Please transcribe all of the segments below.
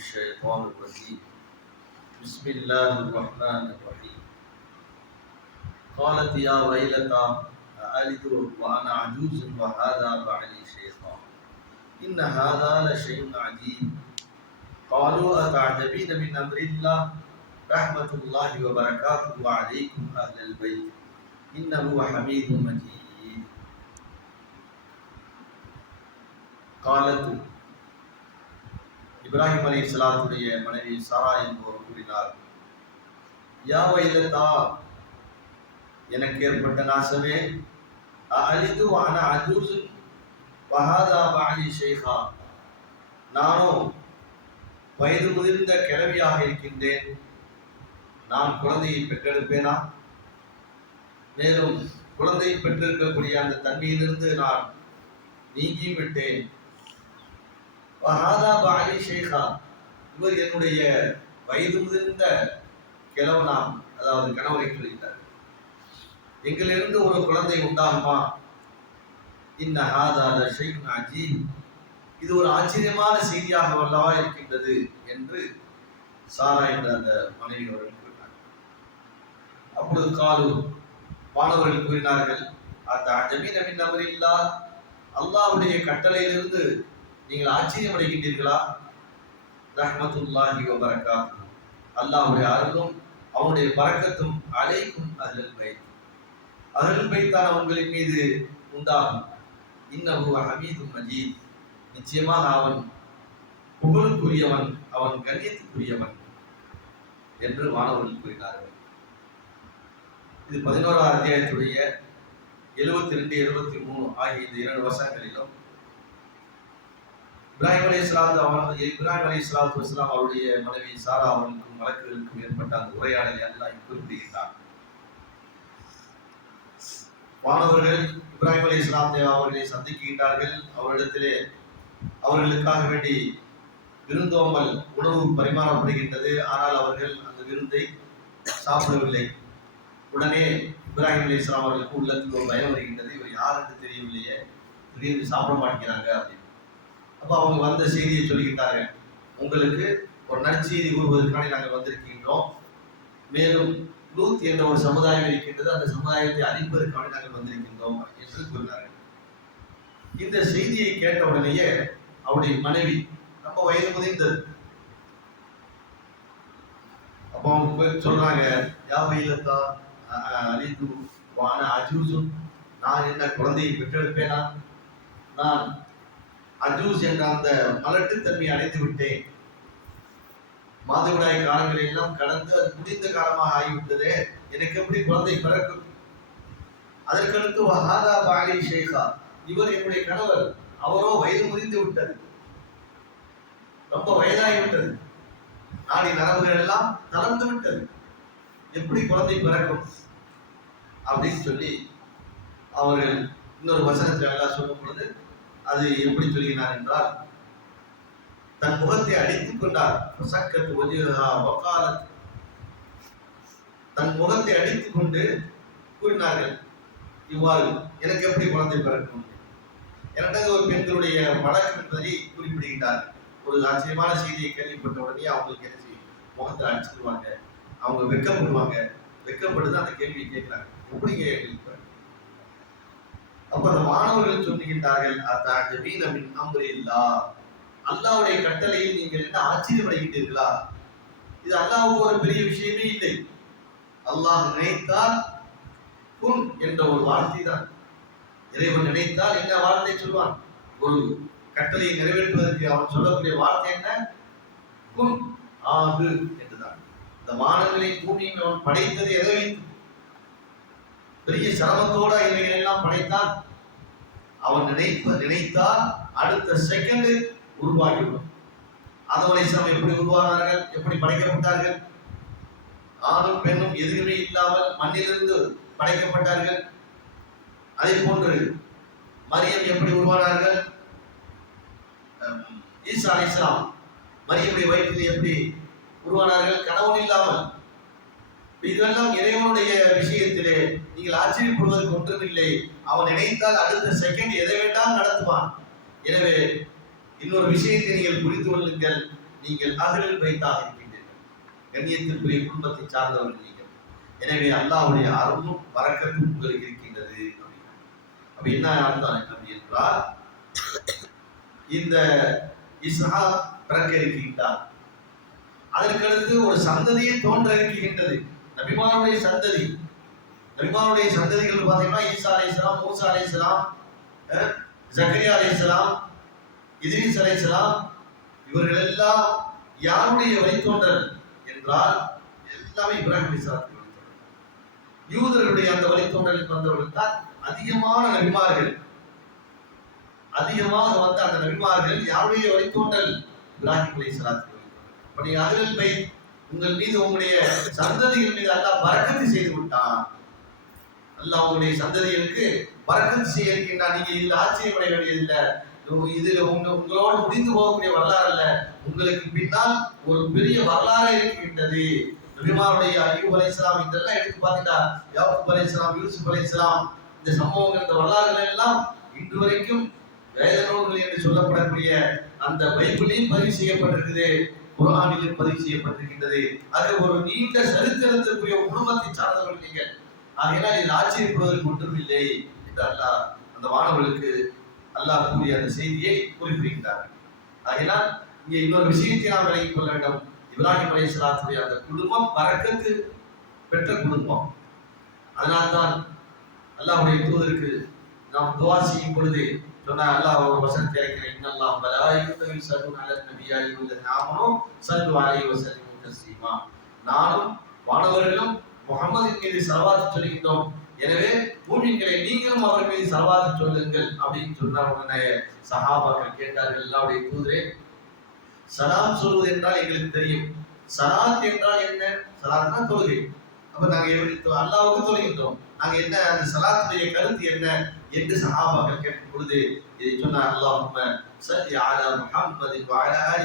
الشيطان الرجيم. بسم الله الرحمن الرحيم. قالت يا ويلتا أألد وأنا عجوز وهذا بعلي شيخا إن هذا لشيء عجيب. قالوا أتعجبين من أمر الله؟ رحمة الله وبركاته عليكم أهل البيت. إنه حميد مجيد. قالت இப்ராஹிம் அலி இஸ்லாத்துடைய மனைவி சாரா என்பவர் கூறினார் யா வைலத்தா எனக்கு ஏற்பட்ட நாசமே அழிது ஆன அஜூசு பஹாதா பாலி ஷேகா நானும் வயது முதிர்ந்த கிழவியாக இருக்கின்றேன் நான் குழந்தையை பெற்றெடுப்பேனா? மேலும் குழந்தையை பெற்றிருக்கக்கூடிய அந்த தன்மையிலிருந்து நான் நீங்கியும் விட்டேன். வஹாதா பாலி ஷேகா. இவர் என்னுடைய வயது முதிர்ந்த கிழவனாம் அதாவது கணவரை சொல்லிட்டார். எங்களிலிருந்து ஒரு குழந்தை உண்டாகுமா? இன்ன ஹாதா ஷெய்க் அஜீப் இது ஒரு ஆச்சரியமான செய்தியாக வல்லவா இருக்கின்றது என்று சாரா என்ற அந்த மனைவி அவர்கள் கூறினார் அப்பொழுது காலு மாணவர்கள் கூறினார்கள் அந்த அஜமீன் அமின் நபரில்லா அல்லாஹ்வுடைய கட்டளையிலிருந்து நீங்கள் ஆச்சரியம் அடைகின்றீர்களா ரஹமத்துல்லாஹி வபரக்கா அல்லாஹ்வுடைய அருளும் அவனுடைய பறக்கத்தும் அலைக்கும் அஹ்லல் பைத். அஹ்லல் பைத்தான் அவங்களின் மீது உண்டாகும். இன்னஹு ஹமீதும் மஜீத். நிச்சயமாக அவன் புகழுக்குரியவன் அவன் கண்ணியத்துக்குரியவன் என்று மாணவர்கள் கூறினார்கள். இது பதினோராம் அத்தியாயத்துடைய எழுபத்தி ரெண்டு எழுபத்தி மூணு ஆகிய இந்த இரண்டு வருஷங்களிலும் இப்ராஹிம் அலி இஸ்லாத்து அவர்கள் இப்ராஹிம் அலி இஸ்லாத்து இஸ்லாம் அவருடைய மனைவி சாரா அவர்களுக்கும் வழக்குகளுக்கும் ஏற்பட்ட அந்த உரையாடலை எல்லாம் குறிப்பிடுகிறார் மாணவர்கள் இப்ராஹிம் அலி இஸ்லாத்தை அவர்களை சந்திக்கின்றார்கள். அவரிடத்திலே அவர்களுக்காக வேண்டி விருந்தோம்பல் உணவு பரிமாறப்படுகின்றது. ஆனால் அவர்கள் அந்த விருந்தை சாப்பிடவில்லை. உடனே இப்ராஹிம் அலி இஸ்லாம் அவர்களுக்கு உள்ளத்தில் ஒரு பயம் வருகின்றது. இவர் யார் என்று தெரியவில்லையே. திடீர்னு சாப்பிட மாட்டேங்கிறாங்க அப்படின்னு. அப்போ அவங்க வந்த செய்தியை சொல்லிக்கிட்டாங்க உங்களுக்கு ஒரு நற்செய்தி கூறுவதற்காக நாங்கள் வந்திருக்கின்றோம். மேலும் லூத் என்ற ஒரு சமுதாயம் இருக்கின்றது அந்த சமுதாயத்தை அழிப்பதற்காக நாங்கள் வந்திருக்கின்றோம் என்று கூறினார்கள். இந்த செய்தியை கேட்ட உடனேயே அவருடைய மனைவி நம்ம வயது முதிர்ந்தது. அப்போ அவங்க போய் சொல்றாங்க யா வயலத்தா அழித்து வான அஜூசும் நான் என்ன குழந்தையை பெற்றெடுப்பேனா? நான் அஜூஸ் என்ற அந்த மலட்டுத்தன்மையை அடைந்து விட்டேன். மாதவிடாய் காலங்கள் எல்லாம் கடந்து அது முடிந்த காலமாக ஆகிவிட்டதே. எனக்கு எப்படி குழந்தை பிறக்கும்? அதற்கடுத்து வஹாதா பாலி ஷேகா. இவர் என்னுடைய கணவர். அவரோ வயது முதிர்ந்து விட்டது. ரொம்ப வயதாகி விட்டது நாடி நரம்புகள் எல்லாம் தளர்ந்து விட்டது. எப்படி குழந்தை பிறக்கும்? அப்படின்னு சொல்லி அவர்கள் இன்னொரு வசனத்தில் எல்லாம் சொல்லும் பொழுது அது எப்படி சொல்கிறார் என்றால் தன் முகத்தை அடித்துக் கொண்டார். சக்கத்து ஒஜிஹா தன் முகத்தை அடித்துக் கொண்டு கூறினார்கள் இவ்வாறு எனக்கு எப்படி குழந்தை பிறக்கும்? இரண்டாவது ஒரு பெண்களுடைய வழக்கு என்பதை குறிப்பிடுகின்றார். ஒரு ஆச்சரியமான செய்தியை கேள்விப்பட்ட உடனே அவங்களுக்கு என்ன செய்யும்? முகத்தில் அடிச்சுடுவாங்க அவங்க வெக்கப்படுவாங்க வெக்கப்பட்டு தான் அந்த கேள்வியை கேட்கிறாங்க. எப்படி எங்களுக்கு அப்ப அந்த மாணவர்கள் சொல்லுகின்றார்கள் அத்தீன மின் அம்ரில்லா அல்லாவுடைய கட்டளையில் நீங்கள் என்ன ஆச்சரியமடைகின்றீர்களா? இது அல்லாவுக்கு ஒரு பெரிய விஷயமே இல்லை. அல்லாஹ் நினைத்தால் குன் என்ற ஒரு வார்த்தை தான். இறைவன் நினைத்தால் என்ன வார்த்தை சொல்வான்? ஒரு கட்டளையை நிறைவேற்றுவதற்கு அவன் சொல்லக்கூடிய வார்த்தை என்ன? குன் ஆகு என்றுதான். இந்த மாணவர்களை பூமியின் அவன் படைத்தது எதை வைத்து? பெரிய சிரமத்தோட இவைகள் எல்லாம் படைத்தான் அவன் நினைப்ப நினைத்தால் அடுத்த செகண்ட் உருவாகிவிடும் அதனுடைய சிரமம் எப்படி உருவானார்கள்? எப்படி படைக்கப்பட்டார்கள்? ஆணும் பெண்ணும் எதுவுமே இல்லாமல் மண்ணிலிருந்து படைக்கப்பட்டார்கள். அதே போன்று மரியம் எப்படி உருவானார்கள்? ஈசா அலி இஸ்லாம் மரியமுடைய வயிற்றில் எப்படி உருவானார்கள்? கணவன் இல்லாமல் இதெல்லாம் இறைவனுடைய விஷயத்திலே நீங்கள் ஆச்சரியப்படுவதற்கு ஒன்றுமில்லை. அவன் நினைத்தால் அடுத்த செகண்ட் எதை வேண்டாம் நடத்துவான். எனவே இன்னொரு விஷயத்தை நீங்கள் புரிந்து கொள்ளுங்கள். நீங்கள் அகலில் வைத்தாக இருக்கின்றீர்கள். கண்ணியத்திற்குரிய குடும்பத்தை சார்ந்தவர்கள் நீங்கள். எனவே அல்லாவுடைய அருளும் வரக்கத்தும் உங்களுக்கு இருக்கின்றது அப்படின்னா. அப்ப என்ன அர்த்தம் அப்படி என்றால் இந்த இஸ்ஹா பிறக்க இருக்கின்றார் அதற்கடுத்து ஒரு சந்ததியை தோன்ற இருக்கின்றது நபிமாருடைய சந்ததி. நபிமாருடைய சந்ததிகள் பார்த்தீங்கன்னா ஈசா அலைஹிஸ்ஸலாம் மூசா அலைஹிஸ்ஸலாம் அஹ், ஜக்கரியா அலைஹிஸ்ஸலாம் இத்ரீஸ் அலைஹிஸ்ஸலாம் இவர்கள் எல்லாம் யாருடைய வழித்தோன்றல் என்றால் எல்லாமே இப்ராஹிம் இஸ்லாத்தின் வழித்தோன்றல். யூதர்களுடைய அந்த வழித்தோன்றலில் வந்தவர்கள் தான் அதிகமான நபிமார்கள். அதிகமாக வந்த அந்த நபிமார்கள் யாருடைய வழித்தோன்றல்? இப்ராஹிம் அலைஹிஸ்ஸலாத்துடைய வழித்தோன்றல். அப்படி நீங்க பை உங்கள் மீது உங்களுடைய சந்ததிகள் மீது அல்லாஹ் பறக்கத்து செய்து விட்டான். அல்லாஹ் உங்களுடைய சந்ததிகளுக்கு பறக்கத்து செய்ய இருக்கின்றான். நீங்க இதில் ஆச்சரியப்பட வேண்டியதில்லை. இதுல உங்க உங்களோடு முடிந்து போகக்கூடிய வரலாறு அல்ல உங்களுக்கு பின்னால் ஒரு பெரிய வரலாறு இருக்கின்றது. நபிமாருடைய ஐயூப் இஸ்லாம் இதெல்லாம் எடுத்து பார்த்தீங்கன்னா யாக்கூப் இஸ்லாம் யூசுப் அலைஹிஸ்ஸலாம் இந்த சம்பவங்கள் இந்த வரலாறுகள் எல்லாம் இன்று வரைக்கும் வேத நூல்கள் என்று சொல்லப்படக்கூடிய அந்த பைபிளையும் பதிவு செய்யப்பட்டிருக்குது. குரானிலே பதிவு செய்யப்பட்டிருக்கின்றது. அது ஒரு நீண்ட சரித்திரத்திற்குரிய குடும்பத்தை சார்ந்தவர்கள் நீங்கள். ஆகையால் இதில் ஆச்சரியப்படுவதற்கு ஒன்றுமில்லை என்று அல்லாஹ் அந்த மாணவர்களுக்கு அல்லாஹ் கூறிய அந்த செய்தியை குறிப்பிடுகின்றார். ஆகையால் இங்கே இன்னொரு விஷயத்தை நாம் விலகிக் கொள்ள வேண்டும். இப்ராஹிம் அலைஹிஸ்ஸலாத்துடைய அந்த குடும்பம் பறக்கத்து பெற்ற குடும்பம். அதனால்தான் அல்லாஹுடைய தூதருக்கு நாம் துவா செய்யும் பொழுது சொன்னா அல்லாஹ் ஒரு வசனத்தை இறக்கிறேன் இன்னல்லாஹ் பலாயுத்தவி யுஸல்லூன அலன் நபிய்யா அய்யுஹல்லதீன நாமனும் சல்லு அலை வஸல்லிமு தஸ்லீமா. நானும் வானவர்களும் முகமதின் மீது சலவாத்து சொல்கின்றோம் எனவே மூமின்களை நீங்களும் அவர் மீது சலவாத்து சொல்லுங்கள் அப்படின்னு சொன்னார் உடனே சஹாபாக்கள் கேட்டார்கள் அல்லாஹ்வுடைய தூதரே சலாம் சொல்வது என்றால் எங்களுக்கு தெரியும். சலாத் என்றால் என்ன? சலாத்னா தொழுகை. அப்ப நாங்க எப்படி தொ- தொழுகின்றோம். நாங்க என்ன அந்த சலாத்துடைய கருத்து என்ன? என்று சகாபாக்கள் கேட்கும் பொழுது இதை சொன்னார் அல்லாஹ் சல்லி அலா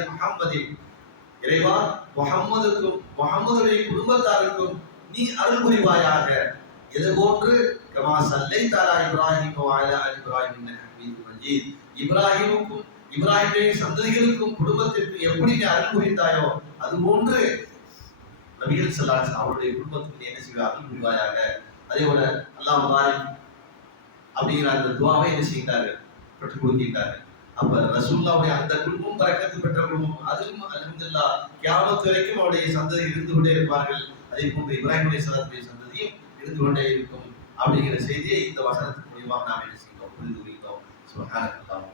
முகம்மதின் இறைவா முகம்மதுக்கும் முகம்மதுடைய குடும்பத்தாருக்கும் நீ அருள் புரிவாயாக. இது போன்று? கமா சல்லை தாரா இப்ராஹிம் வ இப்ராஹிம் மஜீத் இப்ராஹிமுக்கும் இப்ராஹிமுடைய சந்ததிகளுக்கும் குடும்பத்திற்கும் எப்படி நீ அருள் புரிந்தாயோ அது போன்று நபிகள் சல்லாஸ் அவருடைய குடும்பத்துக்கு என்ன செய்வாய்? அருள் புரிவாயாக. அதே போல அல்லாஹ் பாரிக் அப்படிங்கிற அந்த துவாவை என்ன செய்தார்கள்? பெற்றுக் கொடுக்கின்றார்கள். அப்ப ரசூல்லாவுடைய அந்த குடும்பம் பறக்கத்து பெற்ற குடும்பம் அதுவும் அலமதுல்லா கியாமத்து வரைக்கும் அவருடைய சந்ததி இருந்து கொண்டே இருப்பார்கள். அதே போன்று இப்ராஹிம் அலைஹிஸ்ஸலாத்துடைய சந்ததியும் இருந்து கொண்டே இருக்கும். அப்படிங்கிற செய்தியை இந்த வசனத்தின் மூலியமாக நாம் என்ன செய்கிறோம்? புரிந்து கொள்கிறோம். சுபஹானல்லாஹ்